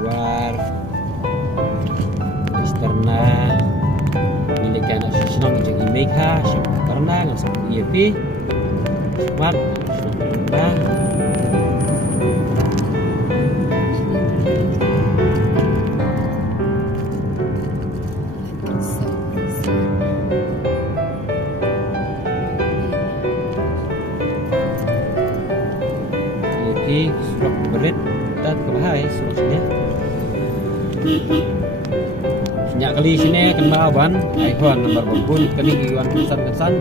luar Isterna milikan senang jeung imik ha karena ngan ieu pi cepat nah sudah berit dan kebahaya seterusnya senyak kali sini kena ban iPhone nomor bambun kini iwan kesan ban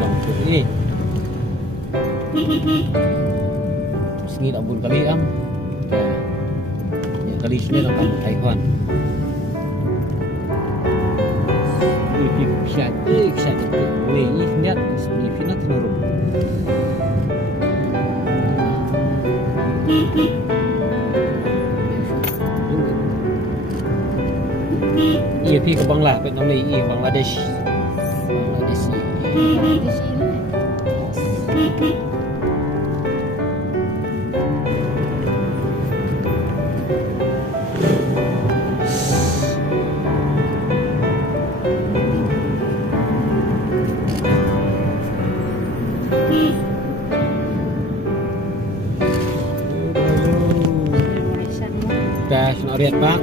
long ini sini tak bun kali senyak kali sini tentang iPhone bisa ini lihat di final turun iya pi ke Bangla ke nomor i Bangladesh dah lihat Pak.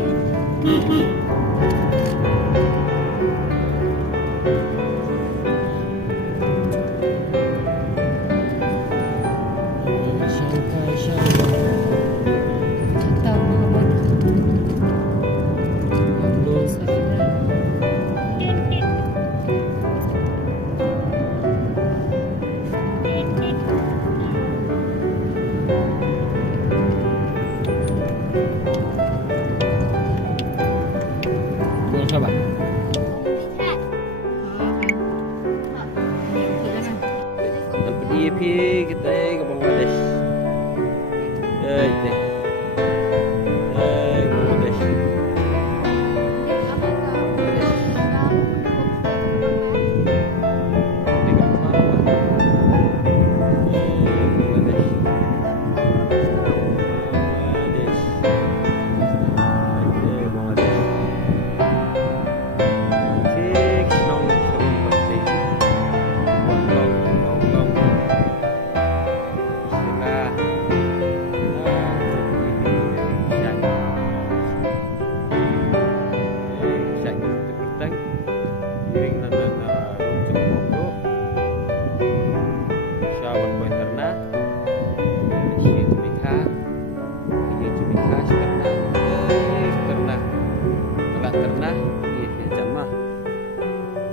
EP kita ke Bangladesh. Bangladesh.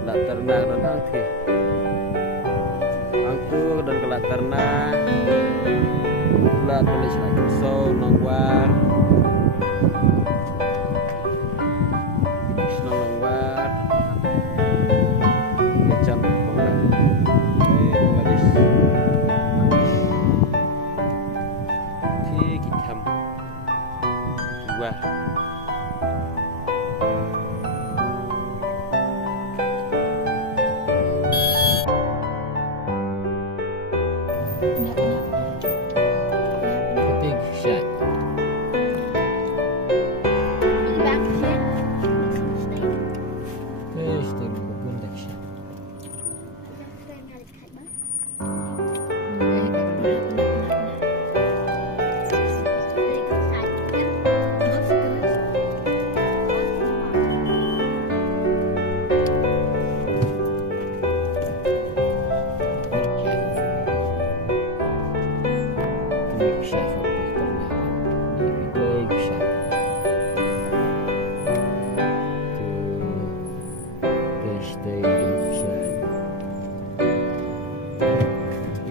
Ternah dan angke angku dan kelak ternah kelak tulis lagi so nongwar nongwar kecap Bangladesh si kitam wah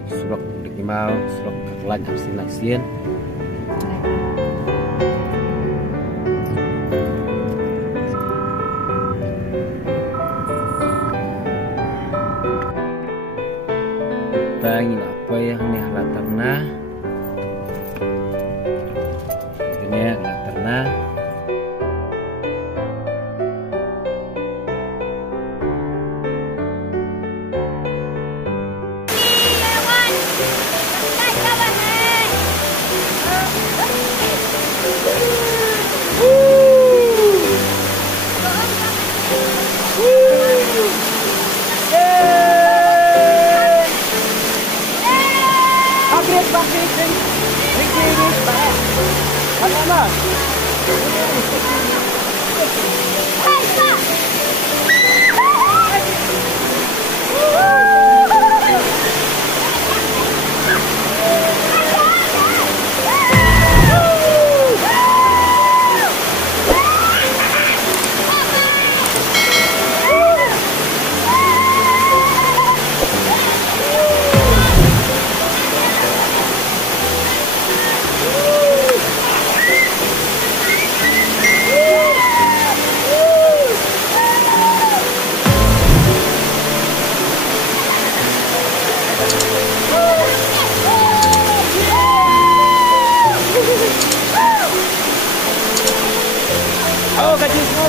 Surok mau surok kekelan hasil tangin apa yang nih ternah ini ternah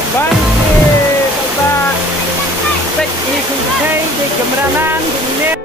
bangkit coba cek ikut di kemeranan dunia.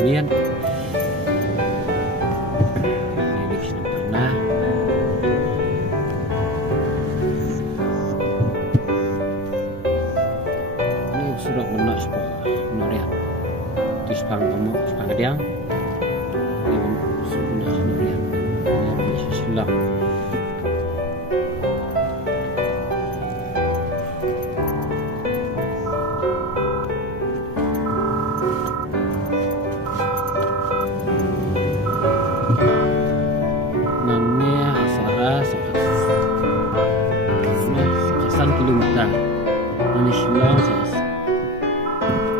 Nian ini sudah pernah ini sudah menak sekolah di sepang kamu sepang dia ini sudah norian ini silang sekasan kilometer ini silang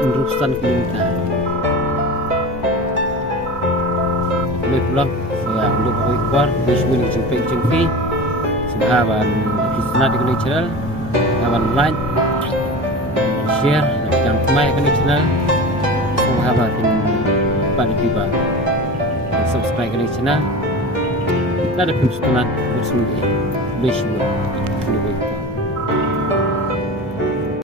menerusan kilometer boleh pulang saya untuk keluar bismillah jumpa sahabat kisah di channel sahabat like share dan jangan lupa di channel sahabat pada tiba subscribe di channel kita ada film setelah bersembunyi bismillah.